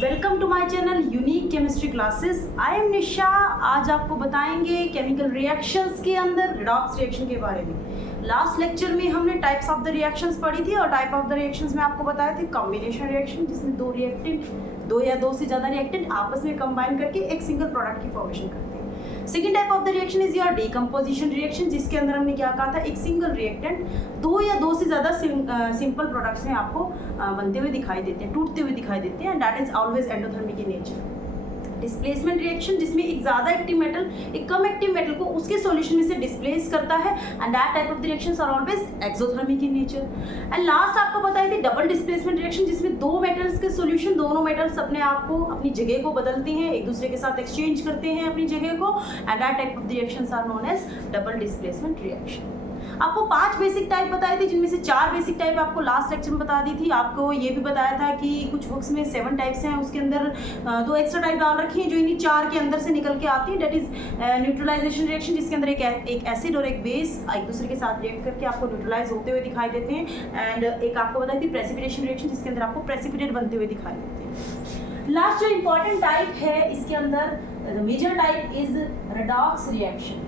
Welcome to my channel Unique Chemistry Classes. I am Nisha. आज आपको बताएंगे केमिकल रिएक्शंस के अंदर रिडॉक्स रिएक्शन के बारे में। लास्ट लेक्चर में हमने टाइप्स ऑफ द रिएक्शंस पढ़ी थी और टाइप ऑफ द रिएक्शंस में आपको बताया थी कॉम्बिनेशन रिएक्शन, जिसमें दो रिएक्टेंट, दो या दो से ज़्यादा रिएक्टेंट आपस में कंबाइन करके एक सिंगल प्रोडक्ट की फॉर्मेशन करते हैं। Second type of the reaction is your decomposition reaction, जिसके अंदर हमने क्या कहा था, एक सिंगल रिएक्टेंट दो या दो से ज़्यादा सिंपल प्रोडक्ट्स में आपको बनते हुए दिखाई देते हैं, टूटते हुए दिखाई देते हैं, and that is always endothermic in nature. Displacement reaction, जिसमें एक ज़्यादा एक्टिव मेटल एक कम एक्टिव मेटल को उसके सॉल्यूशन में से डिस्प्लेस करता है, and that type of the reactions are always exothermic in nature. And last आपको बताई थी डबल डिस्प्लेसमेंट रिएक्शन, जिसमें दो मेटल्स के सॉल्यूशन, दोनों मेटल्स अपने आप को अपनी जगह को बदलते हैं, एक दूसरे के साथ एक्सचेंज करते हैं अपनी जगह को, and that type of the reactions are known as double displacement reaction. आपको 5 बेसिक टाइप बताए थे, जिनमें से 4 बेसिक टाइप आपको लास्ट लेक्चर में बता दी थी। आपको ये भी बताया था कि कुछ बुक्स में 7 टाइप्स हैं, उसके अंदर 2 एक्स्ट्रा टाइप डाल रखी हैं जो इन्हीं 4 के अंदर से निकल के आती है। डेट इज न्यूट्रलाइजेशन रिएक्शन, जिसके अंदर एक एसिड और एक बेस एक दूसरे के साथ रिएक्ट करके आपको न्यूट्रलाइज होते हुए दिखाई देते हैं, एंड एक आपको बताई थी प्रेसिपिटेशन रिएक्शन, जिसके अंदर आपको प्रेसिपिटेट बनते हुए दिखाई देते हैं। लास्ट जो इंपॉर्टेंट टाइप है इसके अंदर, major type is redox reaction.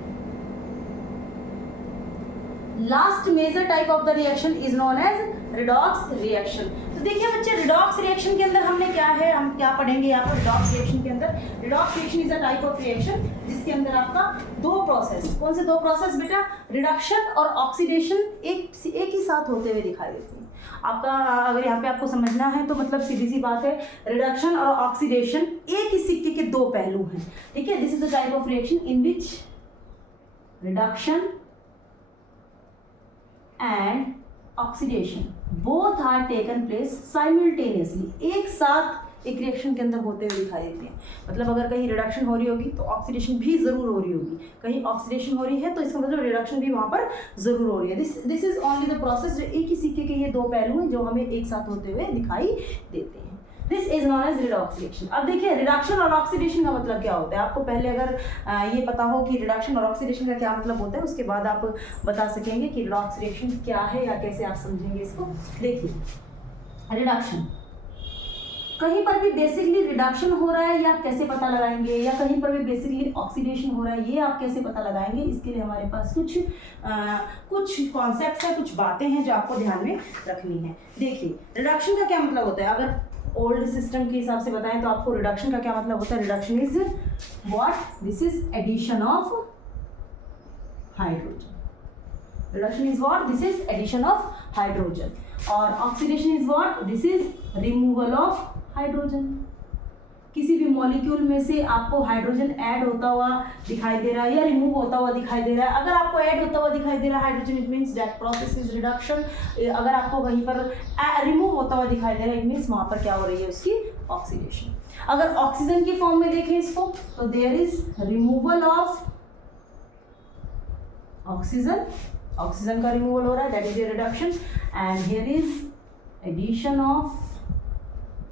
Last major type of the reaction is known as redox reaction. तो देखिए बच्चे, रिडॉक्स रिएक्शन के अंदर हमने क्या है, हम क्या पढ़ेंगे यहाँ पर रिडॉक्स रिएक्शन के अंदर। Redox reaction is a type of reaction जिसके अंदर आपका दो प्रोसेस, कौन से दो प्रोसेस बेटा, रिडक्शन और ऑक्सीडेशन एक ही साथ होते हुए दिखाई देते हैं। आपका अगर यहाँ पे आपको समझना है तो मतलब सीधी सी बात है, रिडक्शन और ऑक्सीडेशन एक ही सिक्के के दो पहलू हैं, ठीक है। This is the type of reaction in which reduction and oxidation both are taken place simultaneously, एक साथ एक रिएक्शन के अंदर होते हुए दिखाई देते हैं। मतलब अगर कहीं रिडक्शन हो रही होगी तो ऑक्सीडेशन भी जरूर हो रही होगी, कहीं ऑक्सीडेशन हो रही है तो इसका मतलब रिडक्शन भी वहां पर जरूर हो रही है। This is only the process, जो एक ही सिक्के के ये दो पहलू हैं जो हमें एक साथ होते हुए दिखाई देते हैं। This is known as redox reaction. अब देखिए, रिडक्शन और ऑक्सीडेशन का मतलब क्या होता है। आपको पहले अगर ये पता हो कि रिडक्शन और ऑक्सीडेशन का क्या मतलब होता है, उसके बाद आप बता सकेंगे कि रिडॉक्स रिएक्शन क्या है या कैसे आप समझेंगे इसको। देखिए, रिडक्शन, कहीं पर भी बेसिकली रिडक्शन हो रहा है, ये आप कैसे पता लगाएंगे, या कहीं पर भी बेसिकली ऑक्सीडेशन हो रहा है, ये आप कैसे पता लगाएंगे। इसके लिए हमारे पास कुछ कॉन्सेप्ट्स हैं, कुछ बातें हैं जो आपको ध्यान में रखनी है। देखिए, रिडक्शन का क्या मतलब होता है। अगर ओल्ड सिस्टम के हिसाब से बताएं तो आपको रिडक्शन का क्या मतलब होता है। Reduction is what, this is addition of hydrogen. Reduction is what, this is addition of hydrogen. और oxidation is what, this is removal of hydrogen. किसी भी मॉलिक्यूल में से आपको हाइड्रोजन ऐड होता हुआ दिखाई दे रहा है या रिमूव होता हुआ दिखाई दे रहा है। अगर आपको ऐड होता हुआ दिखाई दे रहा है hydrogen, it means that process is reduction. अगर आपको कहीं पर रिमूव होता हुआ दिखाई दे रहा है, इट मीन्स वहां पर क्या हो रही है, उसकी ऑक्सीडेशन। अगर ऑक्सीजन की फॉर्म में देखें इसको, तो there is removal of oxygen, oxygen का रिमूवल हो रहा है, that is a reduction. And here is addition of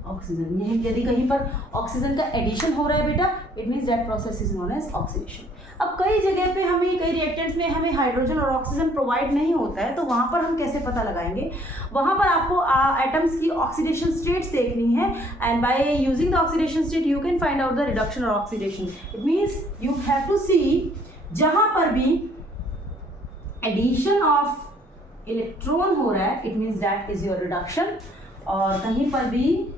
oxygen. यदि कहीं पर ऑक्सीजन का एडिशन हो रहा है बेटा, it means that process is known as oxidation. अब कई जगह पे हमें, कई रिएक्टेंट्स में हमें हाइड्रोजन और ऑक्सीजन प्रोवाइड नहीं होता है, तो वहां पर हम कैसे पता लगाएंगे। वहां पर आपको एटम्स की ऑक्सीडेशन स्टेट्स देखनी है, and by using the oxidation state you can find out the reduction और oxidation. It means you have to see, जहां पर भी एडिशन ऑफ इलेक्ट्रॉन हो रहा है, it means that is your reduction, और कहीं पर भी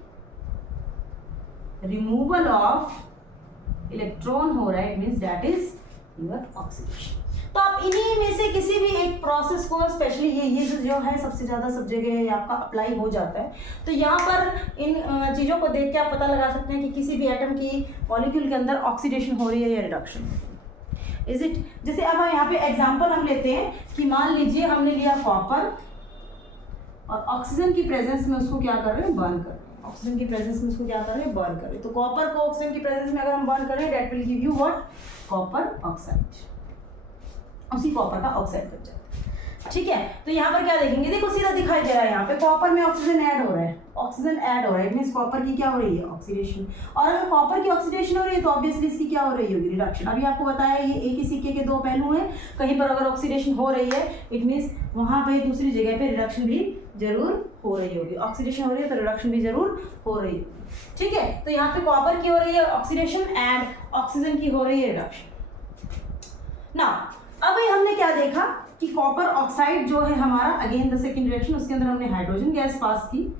रिमूवल ऑफ इलेक्ट्रॉन हो रहा है, it means that is your oxidation. तो आप इन्हीं में से किसी भी एक प्रोसेस को, स्पेशली ये जो है सबसे ज़्यादा सब जगह आपका अप्लाई हो जाता है, तो यहाँ पर इन चीज़ों को देख के आप पता लगा सकते हैं कि किसी भी एटम की मॉलिक्यूल के अंदर ऑक्सीडेशन हो रही है या रिडक्शन इज इट। जैसे अब यहाँ पे एग्जाम्पल हम लेते हैं कि मान लीजिए हमने लिया कॉपर और ऑक्सीजन की प्रेजेंस में उसको क्या कर रहे हैं, बर्न कर रहे हैं। ऑक्सीजन की प्रेजेंस में उसको क्या कर रहे हैं, बर्न कर रहे हैं। तो कॉपर को ऑक्सीजन की प्रेजेंस में अगर हम बर्न करें, that will give you what, copper oxide. उसी कॉपर का ऑक्साइड बन जाता है, ठीक है। तो यहाँ पर क्या देखेंगे, देखो सीधा दिखाई दे रहा है, यहाँ पे कॉपर में ऑक्सीजन ऐड हो रहा है, ऑक्सीजन ऐड हो रहा है, इट मींस कॉपर की क्या हो रही है, ऑक्सीडेशन। और अगर कॉपर की ऑक्सीडेशन हो रही है तो ऑब्वियसली इसकी क्या हो रही होगी, रिडक्शन। अभी आपको बताया ये एक ही सिक्के के दो पहलू हैं, कहीं पर अगर ऑक्सीडेशन हो रही है इट मींस वहां पे दूसरी जगह पे रिडक्शन भी जरूर हो रही होगी, ऑक्सीडेशन हो रही है तो रिडक्शन भी जरूर हो रही है। ठीक है, तो यहाँ पे कॉपर की हो रही है ऑक्सीडेशन एंड ऑक्सीजन की हो रही है रिडक्शन। ना अभी हमने क्या देखा कि कॉपर ऑक्साइड जो है हमारा, अगेन द सेकंड रिएक्शन, उसके अंदर हमने हाइड्रोजन गैस पास की।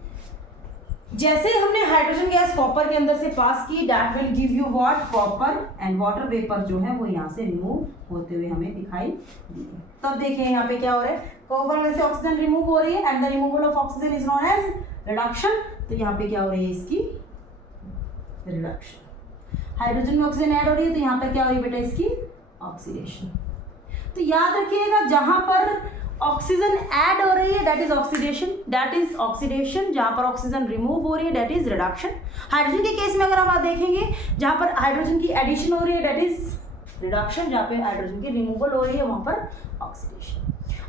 जैसे ही हमने हाइड्रोजन गैस कॉपर के अंदर से पास की, that will give you what, copper and water vapour जो है वो यहाँ से रिमूव होते हुए हमें दिखाई दिए। तब देखिए यहाँ पे क्या हो रहा है, कॉपर में से ऑक्सीजन रिमूव हो रही है and the removal of oxygen is known as reduction. तो यहाँ पे क्या हो रही है इसकी रिडक्शन। हाइड्रोजन में ऑक्सीजन ऐड हो रही है तो यहाँ पे क्या हो रही है बेटा इसकी ऑक्सीडेशन। तो याद रखिएगा जहां पर ऑक्सीजन ऐड हो रही है that is oxidation, that is oxidation. जहां पर ऑक्सीजन रिमूव हो रही है दैट इज रिडक्शन। हाइड्रोजन के केस में अगर आप देखेंगे जहां पर हाइड्रोजन की एडिशन हो रही है दैट इज रिडक्शन, जहां पे हाइड्रोजन की रिमूवल हो रही है वहां पर ऑक्सीडेशन।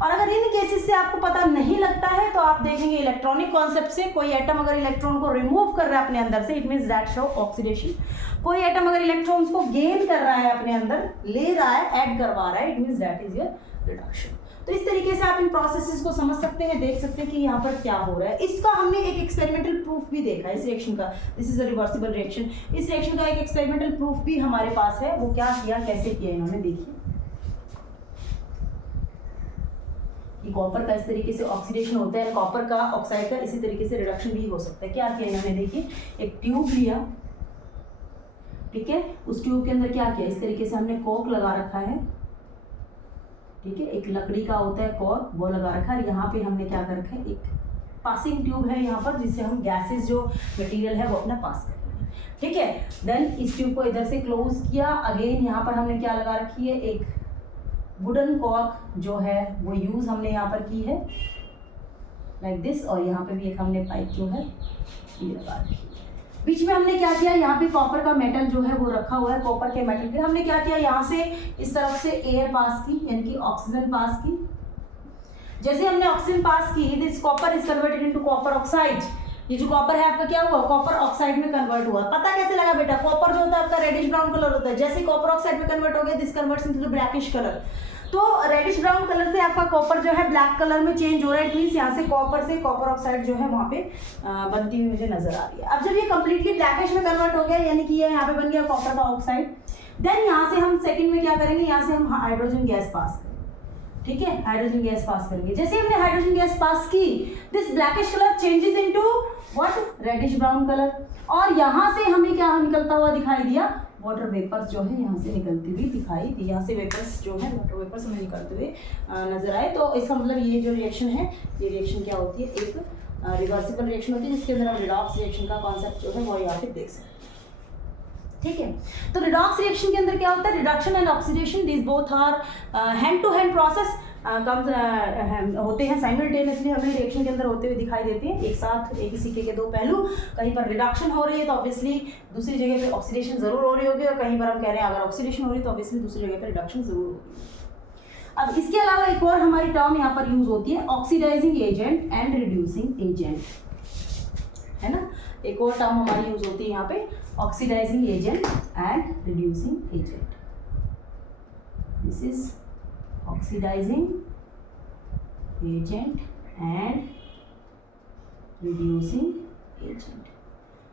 और अगर इन केसेस से आपको पता नहीं लगता है तो आप देखेंगे इलेक्ट्रॉनिक कॉन्सेप्ट से, कोई एटम अगर इलेक्ट्रॉन को रिमूव कर रहा है अपने अंदर से, it means that show oxidation. कोई एटम अगर इलेक्ट्रॉन्स को गेन कर रहा है अपने अंदर, ले रहा है, ऐड करवा रहा है, it means that is your reduction. तो इस तरीके से आप इन प्रोसेसेस को समझ सकते हैं, देख सकते हैं कि यहाँ पर क्या हो रहा है। इसका हमने एक एक्सपेरिमेंटल प्रूफ भी देखा है इस रिएक्शन का, this is a reversible reaction. इस रिएक्शन का एक एक्सपेरिमेंटल प्रूफ भी हमारे पास है, वो क्या किया, कैसे किया इन्होंने, देखिए। कि कॉपर का इस तरीके से ऑक्सीडेशन होता है, कॉपर का ऑक्साइड का इसी तरीके से रिडक्शन भी हो सकता है। क्या किया इन्होंने, देखिए एक ट्यूब लिया, ठीक है, उस ट्यूब के अंदर क्या किया, इस तरीके से हमने कॉर्क लगा रखा है, ठीक है, एक लकड़ी का होता है कॉर्क, वो लगा रखा है। यहाँ पे हमने क्या कर रखा है, एक पासिंग ट्यूब है यहाँ पर, जिससे हम गैसेस जो मटेरियल है वो अपना पास कर रहे हैं, ठीक है। देन इस ट्यूब को इधर से क्लोज किया, अगेन यहाँ पर हमने क्या लगा रखी है, एक वुडन कॉर्क जो है वो यूज हमने यहाँ पर की है लाइक दिस, और यहाँ पे भी एक हमने पाइप जो है ये लगा रखी है। बीच में हमने क्या किया, यहाँ पे कॉपर का मेटल जो है वो रखा हुआ है, कॉपर के मेटल पे हमने क्या किया, यहाँ से इस तरफ से एयर पास की, यानी कि ऑक्सीजन पास की। जैसे हमने ऑक्सीजन पास की, this copper is converted into copper oxide. ये जो कॉपर है आपका क्या हुआ, कॉपर ऑक्साइड में कन्वर्ट हुआ। पता कैसे लगा बेटा, कॉपर जो होता है आपका रेडिश ब्राउन कलर होता है, जैसे कॉपर ऑक्साइड में कन्वर्ट हो गया, this converts into the blackish colour. तो रेडिश ब्राउन कलर से आपका कॉपर जो है ब्लैक कलर में चेंज हो रहा है, इट मींस यहाँ से कॉपर ऑक्साइड जो है वहाँ पे बनती हुई मुझे नजर आ रही है। अब जब ये कंप्लीटली ब्लैकिश में कन्वर्ट हो गया, यानी कि ये यहाँ पे बन गया कॉपर का ऑक्साइड, देन यहाँ से हम सेकंड में क्या करेंगे, यहाँ से हम हाइड्रोजन गैस पास करेंगे, ठीक है, हाइड्रोजन गैस पास करेंगे। जैसे हमने हाइड्रोजन गैस पास की, this blackish colour changes into what, reddish brown colour, और यहाँ से हमें क्या निकलता हुआ दिखाई दिया, वाटर वेपर्स जो है यहाँ से निकलती हुई दिखाई दी। यहाँ से वेपर्स जो है, वाटर वेपर्स हमें निकलते हुए नजर आए। तो इसका मतलब ये जो रिएक्शन है, ये रिएक्शन क्या होती है, एक रिवर्सिबल रिएक्शन होती है, जिसके अंदर हम रिडॉक्स रिएक्शन का कॉन्सेप्ट जो है वो यहाँ पे देख सकते हैं, ठीक है। तो रिडॉक्स रिएक्शन के अंदर क्या होता है, reduction and oxidation, this both are hand to hand process होते हैं साइमल्टेनियसली, हमें रिएक्शन के अंदर होते हुए दिखाई देते हैं, एक साथ, एक ही सिक्के के दो पहलू। कहीं पर रिडक्शन हो रही है तो ऑब्वियसली दूसरी जगह पे ऑक्सीडेशन जरूर हो रही होगी, और कहीं पर हम कह रहे हैं अगर ऑक्सीडेशन हो रही है तो ऑब्वियसली दूसरी जगह पर रिडक्शन जरूर होगी। अब इसके अलावा एक और हमारी टर्म यहाँ पर यूज होती है, oxidizing agent and reducing agent, है ना। एक और टर्म हमारी यूज होती है यहाँ पे, oxidizing agent and reducing agent. This is oxidizing agent and reducing agent।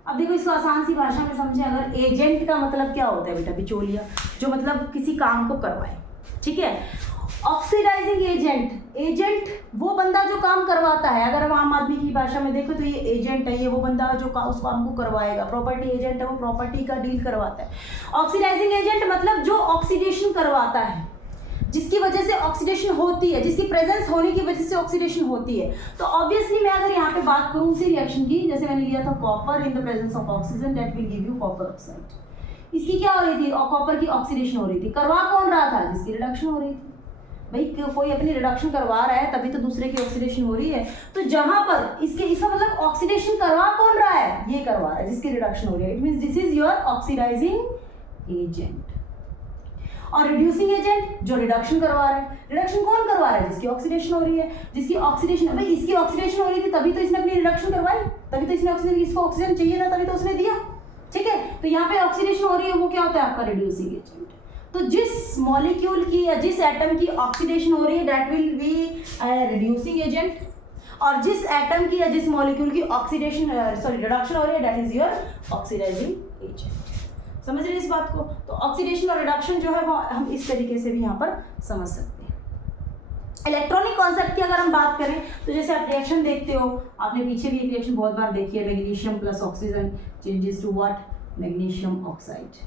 अब देखो इसको आसान सी भाषा में समझे, अगर एजेंट का मतलब क्या होता है बेटा, बिचौलिया, जो मतलब किसी काम को करवाए, ठीक है। ऑक्सीडाइजिंग एजेंट, एजेंट वो बंदा जो काम करवाता है, अगर हम आम आदमी की भाषा में देखो तो ये एजेंट है, ये वो बंदा जो उस काम को करवाएगा। प्रॉपर्टी एजेंट है, वो प्रॉपर्टी का डील करवाता है। ऑक्सीडाइजिंग एजेंट मतलब जो ऑक्सीडेशन करवाता है, जिसकी वजह से ऑक्सीडेशन होती है, जिसकी प्रेजेंस होने की वजह से ऑक्सीडेशन होती है। तो ऑब्वियसली मैं अगर यहाँ पे बात करूँ उसी रिएक्शन की, जैसे मैंने लिया था copper in the presence of oxygen, that will give you copper oxide. इसकी क्या हो रही थी, और कॉपर की ऑक्सीडेशन हो रही थी। करवा कौन रहा था, जिसकी रिडक्शन हो रही थी। भाई कोई अपनी रिडक्शन करवा रहा है तभी तो दूसरे की ऑक्सीडेशन हो रही है। तो जहां पर इसका मतलब ऑक्सीडेशन करवा कौन रहा है, ये करवा रहा है जिसकी रिडक्शन हो रही है, it means this is your oxidizing agent. और रिड्यूसिंग एजेंट जो रिडक्शन करवा रहा है। रिडक्शन कौन करवा रहा है, जिसकी ऑक्सीडेशन हो रही है। जिसकी ऑक्सीडेशन, भाई इसकी ऑक्सीडेशन हो रही थी तभी तो इसने अपनी रिडक्शन करवाई, तभी तो इसने ऑक्सीजन, इसको ऑक्सीजन चाहिए था तभी तो उसने दिया, ठीक है। तो यहाँ पे ऑक्सीडेशन हो रही है, वो क्या होता है आपका रिड्यूसिंग एजेंट। तो जिस मॉलिक्यूल की या जिस एटम की ऑक्सीडेशन हो रही है that will be reducing agent, और जिस एटम की या जिस मॉलिक्यूल की ऑक्सीडेशन रिडक्शन हो रही है that is your oxidizing agent. समझ रहे हैं इस बात को? तो ऑक्सीडेशन और रिडक्शन जो है वो हम इस तरीके से भी यहाँ पर समझ सकते हैं। इलेक्ट्रॉनिक कॉन्सेप्ट की अगर हम बात करें तो जैसे आप रिएक्शन देखते हो, आपने पीछे भी एक रिएक्शन बहुत बार देखी है, magnesium plus oxygen changes to what, magnesium oxide,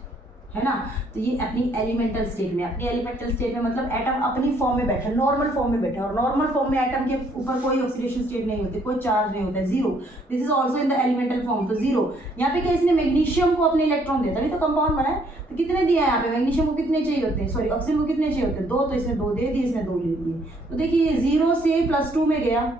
है ना। तो ये अपनी एलिमेंटल स्टेट में, अपनी एलिमेंटल स्टेट में मतलब एटम अपनी फॉर्म में बैठा, नॉर्मल फॉर्म में बैठा, और नॉर्मल फॉर्म में एटम के ऊपर कोई ऑक्सीडेशन स्टेट नहीं होती, कोई चार्ज नहीं होता है, zero. This is also in the elemental form, तो जीरो। यहाँ पे क्या इसने मैग्नीशियम को अपने इलेक्ट्रॉन दिया, तभी तो कंपाउंड बना है। तो कितने दिया है यहाँ पे, मैग्नीशियम को कितने चाहिए होते हैं, सॉरी ऑक्सीजन को कितने चाहिए होते हैं, 2, तो इसने 2 दे दिए, इसने 2 ले लिए। तो देखिए 0 से +2 में गया,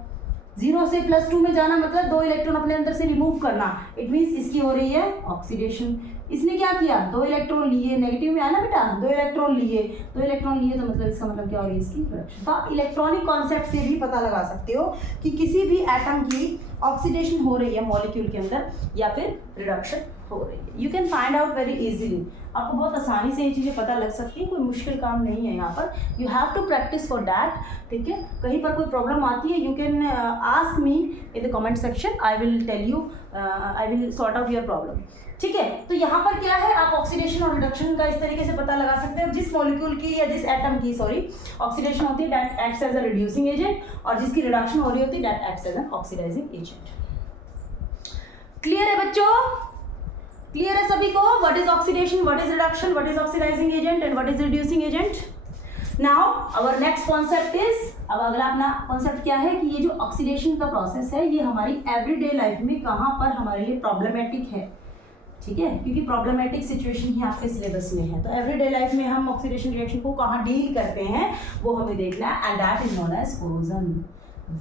0 से +2 में जाना मतलब 2 इलेक्ट्रॉन अपने अंदर से रिमूव करना, इट मीन्स इसकी हो रही है ऑक्सीडेशन। इसने क्या किया, 2 इलेक्ट्रॉन लिए, नेगेटिव में आया ना बेटा, 2 इलेक्ट्रॉन लिए, 2 इलेक्ट्रॉन लिए तो मतलब इसका मतलब क्या हो रही है, इसकी रिडक्शन। तो आप इलेक्ट्रॉनिक कॉन्सेप्ट से भी पता लगा सकते हो कि किसी भी एटम की ऑक्सीडेशन हो रही है मॉलिक्यूल के अंदर या फिर रिडक्शन हो रही है। You can find out very easily, आपको बहुत आसानी से ये चीज़ें पता लग सकती हैं, कोई मुश्किल काम नहीं है यहाँ पर। You have to practise for that, ठीक है। कहीं पर कोई प्रॉब्लम आती है you can ask me in the comment section, I will tell you, I will sort out your problem, ठीक है। तो यहाँ पर क्या है, आप ऑक्सीडेशन और रिडक्शन का इस तरीके से पता लगा सकते हैं। जिस मॉलिक्यूल की या जिस एटम की ऑक्सीडेशन होती है that acts as a reducing agent, और जिसकी रिडक्शन हो रही होती है that acts as an oxidizing agent. Clear है बच्चों? क्लियर है सभी को? What is oxidation, what is reduction, what is oxidizing agent and what is reducing agent? Now our next concept is, अब अगला अपना कॉन्सेप्ट क्या है कि ये जो ऑक्सीडेशन का प्रोसेस है ये हमारी एवरीडे लाइफ में कहाँ पर हमारे लिए प्रॉब्लमेटिक है, ठीक है, क्योंकि प्रॉब्लमेटिक सिचुएशन ही आपके सिलेबस में है। तो एवरीडे लाइफ में हम ऑक्सीडेशन रिएक्शन को कहाँ डील करते हैं वो हमें देखना है, and that is known as corrosion.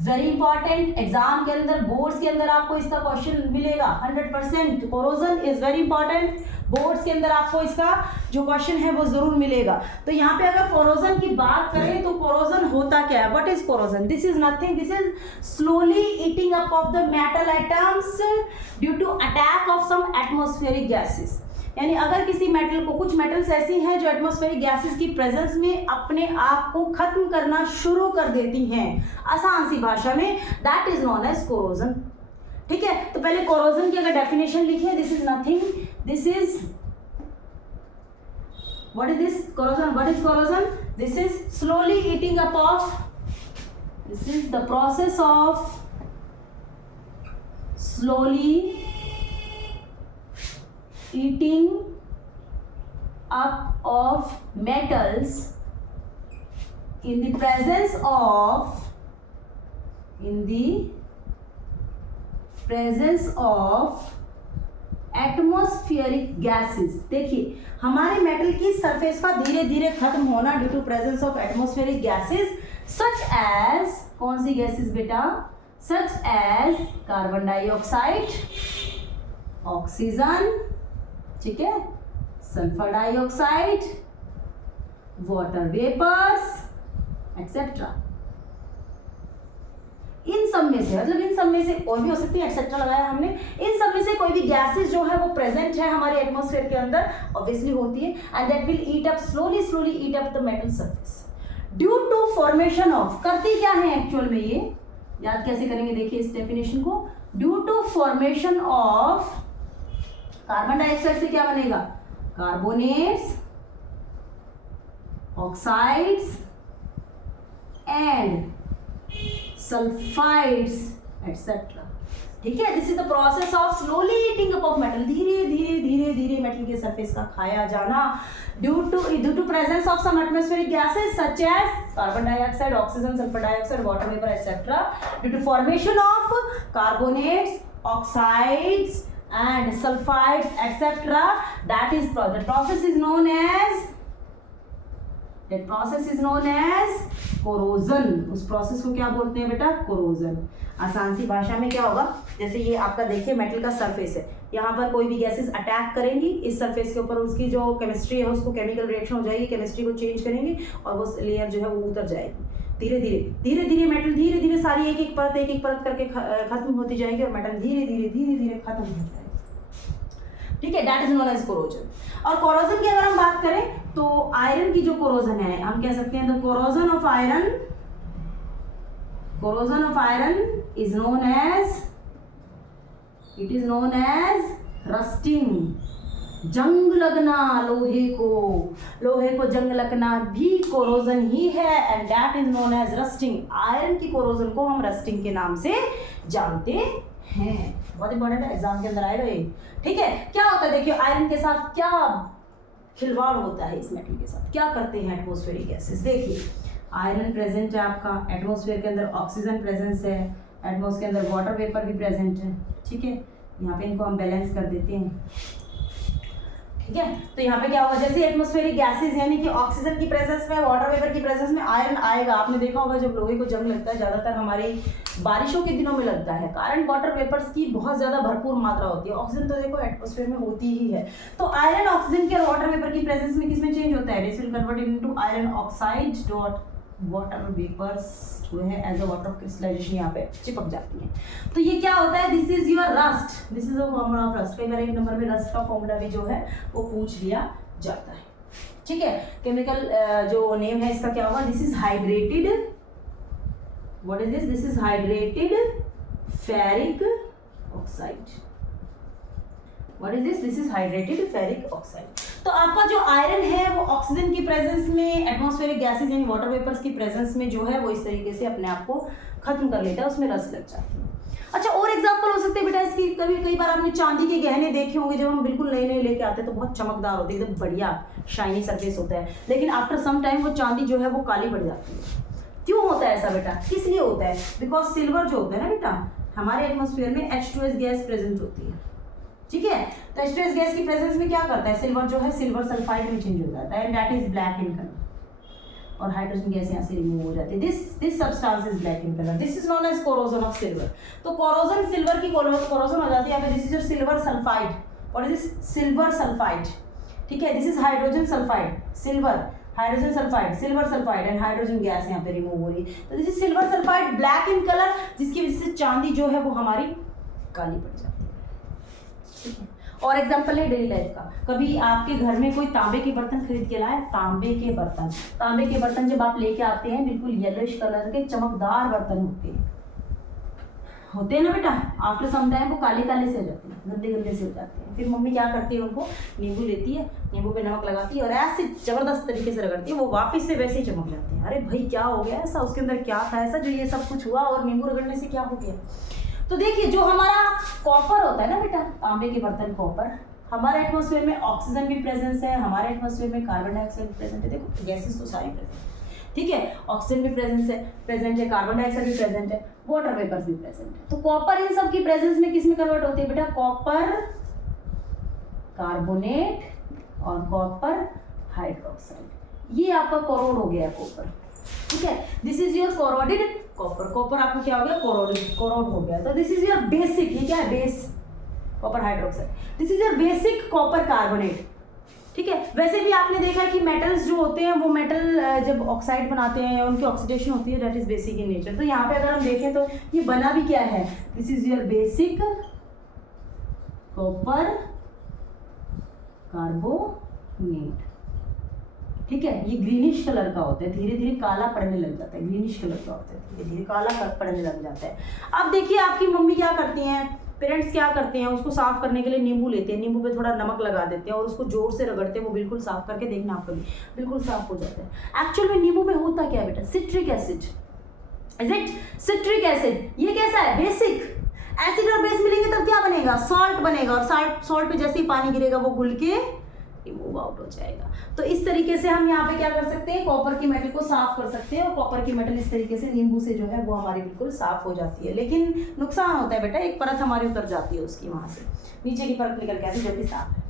Very important, exam के अंदर, बोर्ड्स के अंदर आपको इसका क्वेश्चन मिलेगा 100%। Corrosion is very important, boards के अंदर आपको इसका जो क्वेश्चन है वो जरूर मिलेगा। तो यहाँ पे अगर कोरोजन की बात करें तो कोरोजन होता क्या है, what is corrosion? This is nothing, this is slowly eating up of the metal atoms due to attack of some atmospheric gases. यानी अगर किसी मेटल को, कुछ मेटल्स ऐसी हैं जो एटमॉस्फेरिक गैसेस की प्रेजेंस में अपने आप को खत्म करना शुरू कर देती हैं, आसान सी भाषा में that is known as corrosion, ठीक है। तो पहले कोरोजन की अगर डेफिनेशन लिखिए, this is nothing, this is, what is this corrosion, what is corrosion? This is slowly eating up of, this is the process of slowly eating up of metals in the presence of atmospheric gases. देखिए हमारे metal की surface का धीरे धीरे खत्म होना due to presence of atmospheric gases such as, कौन सी गैसेस बेटा? Such as carbon dioxide, oxygen, ठीक है, sulphur dioxide, water vapours etcetera. इन सब में से, मतलब इन सब में से, और भी हो सकती है, एक्सेट्रा लगाया हमने, इन सब में से कोई भी गैसेस जो है वो प्रेजेंट है हमारे एटमॉस्फेयर के अंदर, ऑब्वियसली होती है, and that will eat up slowly eat up the metal surface due to formation of. करती क्या है एक्चुअल में, ये याद कैसे करेंगे, देखिए इस डेफिनेशन को, due to formation of carbon dioxide से क्या बनेगा? Carbonates, oxides and sulphides etcetera, ठीक है। This is the process of slowly eating up of metal, धीरे धीरे मेटल के सरफेस का खाया जाना due to presence of some atmospheric gases such as carbon dioxide, oxygen, sulphur dioxide, water vapour etcetera, due to formation of carbonates, oxides and sulfides etc. that process is known as corrosion। उस process को क्या बोलते हैं बेटा? Corrosion. आसान सी भाषा में क्या होगा, जैसे ये आपका देखिए मेटल का सरफेस है, यहाँ पर कोई भी गैसेस अटैक करेंगी इस सरफेस के ऊपर, उसकी जो केमिस्ट्री है उसको केमिकल रिएक्शन हो जाएगी, केमिस्ट्री को चेंज करेंगे और वो लेयर जो है वो उतर जाएगी। धीरे धीरे मेटल धीरे धीरे सारी एक एक परत करके खत्म होती जाएगी और मेटल धीरे धीरे खत्म हो जाएगी, ठीक है। That is known as corrosion. और कोरोजन की अगर हम बात करें तो आयरन की जो कोरोजन है, हम कह सकते हैं the corrosion of iron corrosion of iron is known as, it is known as rusting. जंग लगना लोहे को जंग लगना भी कोरोजन ही है, and that is known as rusting. Iron की कोरोजन को हम रस्टिंग के नाम से जानते हैं. बहुत इंपॉर्टेंट है, एग्जाम के अंदर आएगा ये. ठीक है, क्या होता है देखिए आयरन के साथ क्या खिलवाड़ होता है, इस मेटल के साथ क्या करते हैं एटमॉस्फेरिक गैसेस. देखिए आयरन प्रेजेंट है आपका, एटमॉस्फेयर के अंदर ऑक्सीजन प्रेजेंस है, एटमॉस्फेयर के अंदर वाटर वेपर भी प्रेजेंट है. ठीक है, यहाँ पे इनको हम बैलेंस कर देते हैं. ठीक है, तो यहाँ पे क्या होगा, जैसे एटमॉस्फेरिक गैसेस यानी कि ऑक्सीजन की प्रेजेंस में, वाटर वेपर की प्रेजेंस में आयरन आएगा. आपने देखा होगा जब लोहे को जंग लगता है ज्यादातर हमारी बारिशों के दिनों में लगता है, कारण वाटर वेपर्स की बहुत ज्यादा भरपूर मात्रा होती है. ऑक्सीजन तो देखो एटमॉस्फेयर में होती ही है. तो आयरन ऑक्सीजन के और वाटर वेपर की प्रेजेंस में किसमें चेंज होता है, this will convert into iron oxide dot water vapours जो है as a water of crystallisation यहाँ पे चिपक जाती है. तो ये क्या होता है, this is your rust, this is a formula of rust. कई बार एक नंबर में रस्ट का फॉर्मूला भी जो है वो पूछ लिया जाता है. ठीक है, केमिकल जो नेम है इसका क्या होगा, this is hydrated, what is this, this is hydrated ferric oxide. What is this, this is hydrated ferric oxide. तो आपका जो आयरन है वो ऑक्सीजन की प्रेजेंस में, एटमॉस्फेरिक गैसेस यानी वाटर वेपर्स की प्रेजेंस में जो है वो इस तरीके से अपने आप को खत्म कर लेता है, उसमें रस लग जाती है. अच्छा, और एग्जांपल हो सकते हैं बेटा इसकी, कई बार आपने चांदी के गहने देखे होंगे, जब हम बिल्कुल नए नए लेके आते हैं तो बहुत चमकदार होते हैं, एकदम बढ़िया शाइनी सरफेस होता है, लेकिन आफ्टर सम टाइम वो चांदी जो है वो काली पड़ जाती है. क्यों होता है ऐसा बेटा, किस लिए होता है, बिकॉज सिल्वर जो होता है ना बेटा, हमारे एटमॉस्फेयर में H2S गैस प्रेजेंट होती है. ठीक है, तो H2S गैस की प्रेजेंस में क्या करता है, सिल्वर जो है सिल्वर सल्फाइड में चेंज हो जाता है, and that is black in colour, और हाइड्रोजन गैस यहाँ से रिमूव हो जाती है. This substance is black in colour, this is known as corrosion of silver. तो कोरोजन सिल्वर की कोरोजन हो जाती है यहाँ पे. This is your silver sulphide, what is this, silver sulphide. ठीक है, this is hydrogen sulphide, silver hydrogen sulphide, silver sulphide and hydrogen gas यहाँ पे रिमूव हो रही है. तो this is silver sulphide black in colour, जिसकी वजह से चांदी जो है वो हमारी काली पड़ जाती है. ठीक है, और एग्जाम्पल है डेली लाइफ का, कभी आपके घर में कोई तांबे के बर्तन खरीद के लाए, तांबे के बर्तन जब आप लेके आते हैं बिल्कुल येलोइश कलर के चमकदार बर्तन होते हैं ना बेटा, आफ्टर सम टाइम वो काले काले से हो जाते हैं, गंदे से हो जाते हैं. फिर मम्मी क्या करती है, उनको नींबू लेती है, नींबू पे नमक लगाती है और ऐसे जबरदस्त तरीके से रगड़ती है, वो वापस से वैसे ही चमक जाते हैं. अरे भाई क्या हो गया ऐसा, उसके अंदर क्या था ऐसा जो ये सब कुछ हुआ, और नींबू रगड़ने से क्या हो गया. तो देखिए जो हमारा कॉपर होता है ना बेटा, तांबे के बर्तन कॉपर, हमारे एटमॉस्फेयर में ऑक्सीजन भी प्रेजेंस है, हमारे एटमॉस्फेयर में कार्बन डाइऑक्साइड भी प्रेजेंट है. देखो गैसेस तो सारी प्रेजेंट है. ठीक है, ऑक्सीजन भी प्रेजेंट है, कार्बन डाइऑक्साइड भी प्रेजेंट है, वाटर वेपर्स भी प्रेजेंट है. तो कॉपर इन सब की प्रेजेंस में किस में कन्वर्ट होती है बेटा, कॉपर कार्बोनेट और कॉपर हाइड्रोक्साइड. ये आपका कोरोड हो गया कॉपर. ठीक है, this is your corroded copper आपको क्या हो गया, कोरोड हो गया. तो दिस इज योर बेसिक, ये क्या है, base copper hydroxide. This is your basic copper carbonate. ठीक है, वैसे भी आपने देखा है कि मेटल्स जो होते हैं वो मेटल जब ऑक्साइड बनाते हैं उनकी ऑक्सीडेशन होती है, that is basic in nature. तो यहाँ पे अगर हम देखें तो ये बना भी क्या है, this is your basic copper carbonate. ठीक है, ये ग्रीनिश कलर का होता है, धीरे धीरे काला पड़ने लग जाता है, ग्रीनिश कलर का होता है, धीरे धीरे काला पड़ने लग जाता है. अब देखिए आपकी मम्मी क्या करती हैं, पेरेंट्स क्या करते हैं, उसको साफ करने के लिए नींबू लेते हैं, नींबू पे थोड़ा नमक लगा देते हैं और उसको जोर से रगड़ते हैं, वो बिल्कुल साफ करके देखना आपको भी बिल्कुल साफ हो जाता है. एक्चुअल में नींबू में होता क्या है बेटा, citric acid. Is it citric acid, ये कैसा है, बेसिक. एसिड और बेस मिलेंगे तब क्या बनेगा, सॉल्ट बनेगा, और सॉल्ट पे जैसे ही पानी गिरेगा वो घुल के रिमूव आउट हो जाएगा. तो इस तरीके से हम यहाँ पे क्या कर सकते हैं, कॉपर की मेटल को साफ कर सकते हैं, और कॉपर की मेटल इस तरीके से नींबू से जो है वो हमारी बिल्कुल साफ हो जाती है. लेकिन नुकसान होता है बेटा, एक परत हमारी उतर जाती है उसकी, वहां से नीचे की परत निकल के आती है जो कि साफ है.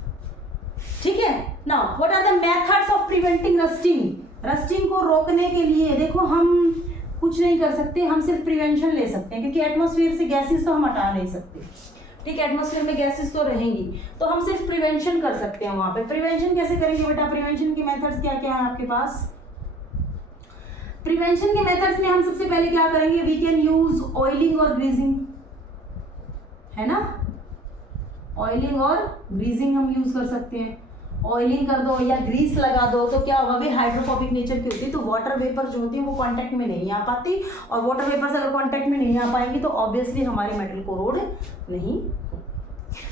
ठीक है, now what are the methods of preventing rusting. Rusting को रोकने के लिए देखो हम कुछ नहीं कर सकते, हम सिर्फ प्रिवेंशन ले सकते हैं, क्योंकि एटमॉस्फेयर से गैसेस तो हम हटा नहीं सकते. ठीक है, एटमॉस्फेयर में गैसेस तो रहेंगी, तो हम सिर्फ प्रिवेंशन कर सकते हैं. वहां पे प्रिवेंशन कैसे करेंगे बेटा, प्रिवेंशन के मेथड्स क्या क्या है आपके पास. प्रिवेंशन के मेथड्स में हम सबसे पहले क्या करेंगे, वी कैन यूज ऑयलिंग और ग्रीजिंग, है ना, ऑयलिंग और ग्रीजिंग हम यूज कर सकते हैं. ऑयलिंग कर दो या ग्रीस लगा दो तो क्या होगा भाई, हाइड्रोफोबिक नेचर की होती है, तो वाटर वेपर जो होती है वो कांटेक्ट में नहीं आ पाती, और वाटर वेपर से अगर कांटेक्ट में नहीं आ पाएंगी तो ऑब्वियसली हमारे मेटल कोरोड नहीं।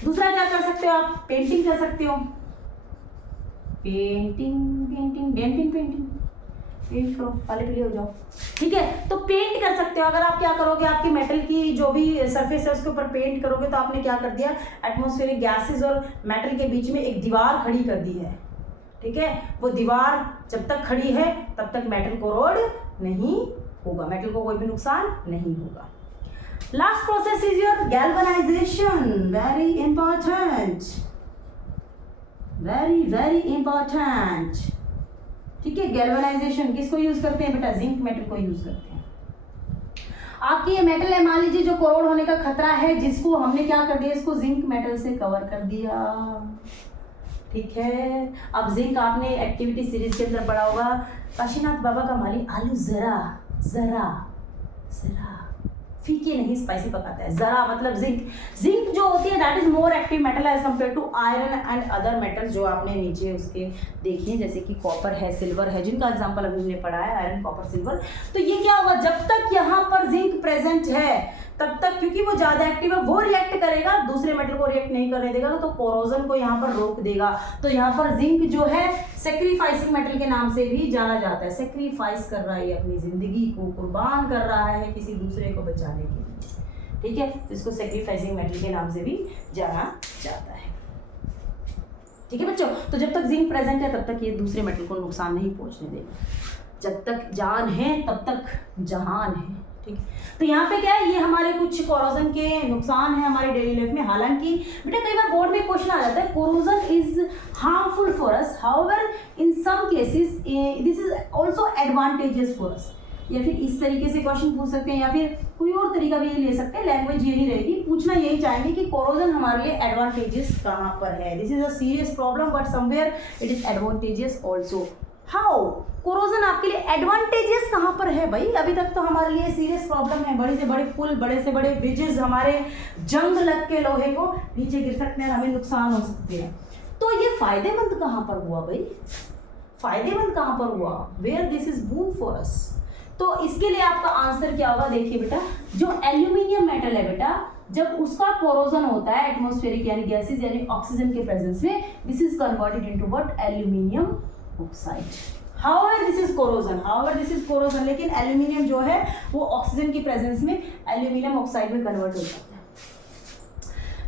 दूसरा क्या कर सकते हो आप, पेंटिंग कर सकते हो, पेंटिंग पेंट करो, पहले के लिए हो जाओ, ठीक है। तो पेंट कर सकते हो, अगर आप क्या करोगे, आपकी मेटल की जो भी सरफेस है उसके ऊपर पेंट करोगे तो आपने क्या कर दिया, एटमॉस्फेरिक गैसेस और मेटल के बीच में एक दीवार खड़ी कर दी है, ठीक है। वो दीवार जब तक खड़ी है तब तक मेटल कोरोड नहीं होगा, मेटल को कोई भी नुकसान नहीं होगा। Last process is your galvanisation, very important, very important, ठीक है। गैल्वेनाइजेशन किसको यूज करते हैं बेटा, जिंक मेटल को यूज करते हैं। आपकी ये मेटल है, मान लीजिए जो कोरोड होने का खतरा है, जिसको हमने क्या कर दिया, इसको जिंक मेटल से कवर कर दिया, ठीक है। अब जिंक आपने एक्टिविटी सीरीज के अंदर पढ़ा होगा, काशीनाथ बाबा का माली आलू जरा जरा जरा फीके नहीं स्पाइसी पकाता है, जरा मतलब जिंक। जिंक जो होती है that is more active metal as compare to iron and other metals जो आपने नीचे उसके देखिए, जैसे कि कॉपर है, सिल्वर है, जिनका एग्जांपल अभी हमने पढ़ा है, आयरन, कॉपर, सिल्वर। तो ये क्या हुआ, जब तक यहाँ पर जिंक प्रेजेंट है तब तक, क्योंकि वो ज्यादा एक्टिव है, वो रिएक्ट करेगा, दूसरे मेटल को रिएक्ट नहीं करने देगा, तो कोरोजन को यहाँ पर रोक देगा। तो यहाँ पर जिंक जो है सेक्रीफाइसिंग मेटल के नाम से भी जाना जाता है, सेक्रीफाइस कर रहा है, अपनी जिंदगी को कुर्बान कर रहा है किसी दूसरे को बचाने के लिए, ठीक है। इसको सेक्रीफाइसिंग मेटल के नाम से भी जाना जाता है, ठीक है बच्चों। तो जब तक जिंक प्रेजेंट है तब तक ये दूसरे मेटल को नुकसान नहीं पहुंचने देगा, जब तक जान है तब तक जहान है, ठीक। तो यहाँ पे क्या है, ये हमारे कुछ कोरोजन के नुकसान है हमारे डेली लाइफ में। हालांकि बेटा कई बार बोर्ड में क्वेश्चन आ जाता है, corrosion is harmful for us, however in some cases this is also advantages for us, या फिर इस तरीके से क्वेश्चन पूछ सकते हैं, या फिर कोई और तरीका भी ले सकते हैं, लैंग्वेज यही रहेगी, पूछना यही चाहेंगे कि कोरोजन हमारे लिए एडवांटेजेस कहाँ पर है। This is a serious problem but somewhere it is advantages also. How, corrosion आपके लिए एडवांटेजेस कहाँ पर है भाई, अभी तक तो हमारे लिए सीरियस प्रॉब्लम है, बड़े से बड़े पुल, बड़े से बड़े ब्रिजेस, हमारे जंग लग के लोहे को नीचे गिर सकते हैं, हमें नुकसान हो सकते हैं। तो ये फायदेमंद कहाँ पर हुआ भाई, फायदेमंद कहाँ पर हुआ, where this is boon for us. तो इसके लिए आपका आंसर क्या होगा, देखिए बेटा, जो एल्यूमिनियम मेटल है बेटा, जब उसका कोरोजन होता है एटमॉस्फेरिक यानी गैसेस यानी ऑक्सीजन के प्रेजेंस में, this is converted into what, aluminium oxide. However this is corrosion, लेकिन एल्यूमिनियम जो है वो ऑक्सीजन की प्रेजेंस में एल्यूमिनियम ऑक्साइड में कन्वर्ट हो जाता है।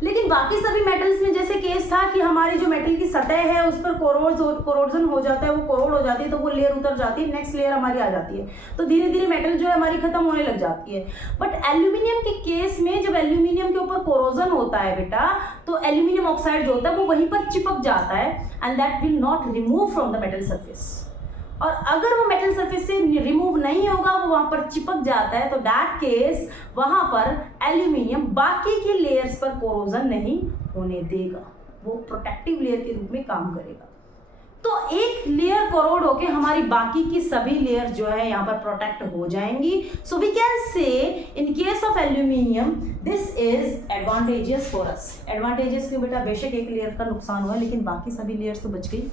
लेकिन बाकी सभी मेटल्स में जैसे केस था कि हमारी जो मेटल की सतह है उस पर कोरोजन हो जाता है, वो कोरोड हो जाती है, तो वो लेयर उतर जाती है, नेक्स्ट लेयर हमारी आ जाती है, तो धीरे धीरे मेटल जो है हमारी खत्म होने लग जाती है। बट एल्यूमिनियम के केस में जब एल्यूमिनियम के ऊपर कोरोजन होता है बेटा, तो एल्यूमिनियम ऑक्साइड जो होता है वो वहीं पर चिपक जाता है, and that will not remove from the metal surface. और अगर वो मेटल सरफेस से रिमूव नहीं होगा, वो वहां पर चिपक जाता है, तो दैट केस वहां पर एल्यूमिनियम बाकी की लेयर्स पर कोरोजन नहीं होने देगा, वो प्रोटेक्टिव लेयर के रूप में काम करेगा। तो एक लेयर कोरोड होके हमारी बाकी की सभी लेयर जो है यहाँ पर प्रोटेक्ट हो जाएंगी। सो we can say in case of aluminium this is advantages for us. Advantages क्यों बेटा, बेशक एक लेयर का नुकसान हुआ लेकिन बाकी सभी लेयर्स तो बच गई।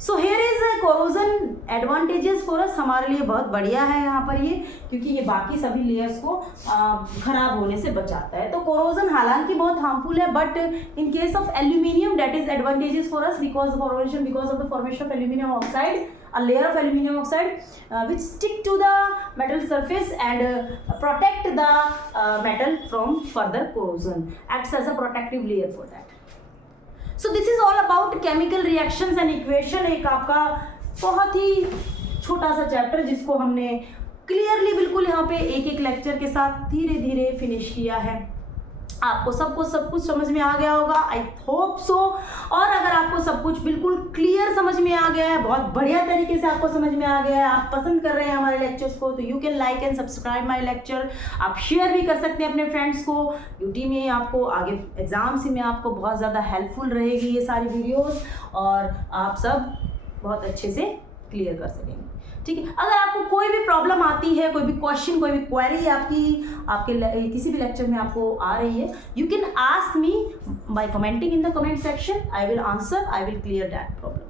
So here is corrosion advantages for अस, हमारे लिए बहुत बढ़िया है यहाँ पर ये, क्योंकि ये बाकी सभी लेयर्स को खराब होने से बचाता है। तो कोरोजन हालांकि बहुत हार्मफुल है, but in case of aluminium that is advantages for us because of the formation of aluminium oxide, a layer of aluminum oxide which stick to the metal surface and protect the metal from further corrosion, acts as a protective layer for that. So this is all about chemical reactions and equation, एक आपका बहुत ही छोटा सा chapter जिसको हमने clearly बिल्कुल यहाँ पे एक एक लेक्चर के साथ धीरे धीरे फिनिश किया है। आपको सब कुछ समझ में आ गया होगा, आई होप सो। और अगर आपको सब कुछ बिल्कुल क्लियर समझ में आ गया है, बहुत बढ़िया तरीके से आपको समझ में आ गया है, आप पसंद कर रहे हैं हमारे लेक्चर्स को, तो you can like and subscribe my lecture. आप शेयर भी कर सकते हैं अपने फ्रेंड्स को। यूटी में आपको आगे एग्जाम्स में आपको बहुत ज़्यादा हेल्पफुल रहेगी ये सारी वीडियोज़, और आप सब बहुत अच्छे से क्लियर कर सकेंगे, ठीक है। अगर आपको कोई भी प्रॉब्लम आती है, कोई भी क्वेश्चन, कोई भी क्वेरी आपके किसी भी लेक्चर में आपको आ रही है, you can ask me by commenting in the comment section. I will answer, I will clear that problem.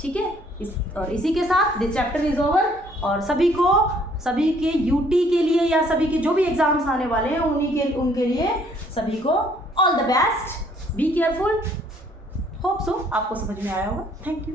ठीक है, और इसी के साथ दिस चैप्टर इज ओवर। और सभी के यूटी के लिए या सभी के जो भी एग्जाम्स आने वाले हैं उनके लिए सभी को all the best, be careful. Hope so आपको समझ में आया होगा। Thank you.